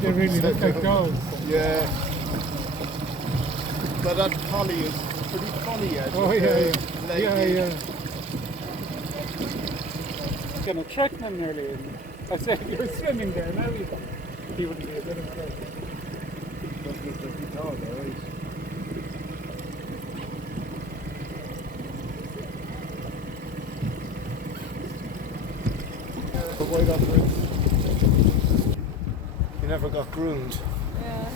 They really look like dolls. Yeah. But that collie is pretty funny. Oh yeah. Kind of threatening nearly. I said you were swimming there now. He wouldn't be a bit of a threat. Doesn't look like a dog, alright. But why got groomed? You never got groomed. Yeah.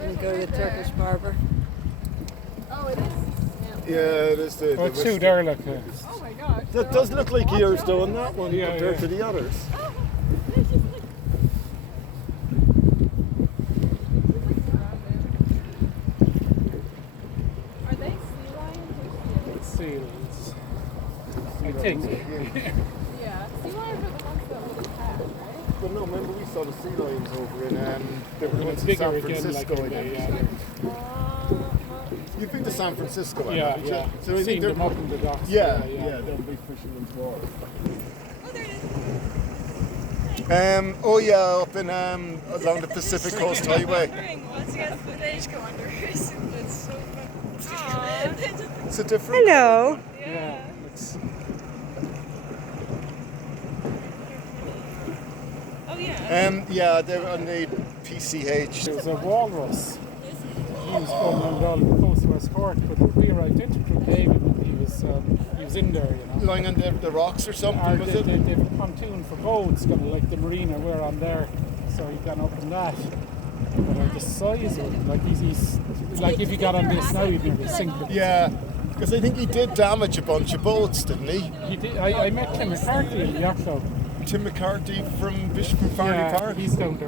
Didn't go to the Turkish barber. Oh, it is? Yeah, it is the. Well, the two there like Oh my gosh. That does look like ears though on that one Yeah, compared yeah. to the others. Are they sea lions or sea seals. I think. Yeah. Sea lions are the ones that would attack, right? But no, remember we saw the sea lions over in they were Well, going it's to bigger San again, like Francisco. in the, You've been to San Francisco, yeah, haven't you? yeah. So I Seen think them up in the docks. yeah, they'll be fisherman's wharf. Oh yeah, up in along the Pacific Coast Highway. Once you get footage, go under it's so fun. It's a different. Hello. Yeah. It's, Oh yeah. Yeah, they're on the PCH. there was a walrus. He was going around all the coast of West Cork, but we arrived into David and he was in there, you know. Lying on the rocks or something, was They it? have a pontoon for boats, kind of like the marina we're on there. So he got up in that. But the size of him, like he's like if he got on this now, he'd nearly sink it. Yeah, because I think he did damage a bunch of boats, didn't he? He did. I met Tim McCarthy in the yacht club. Tim McCarthy from Bishop and Farley Yeah, Park. he's down there.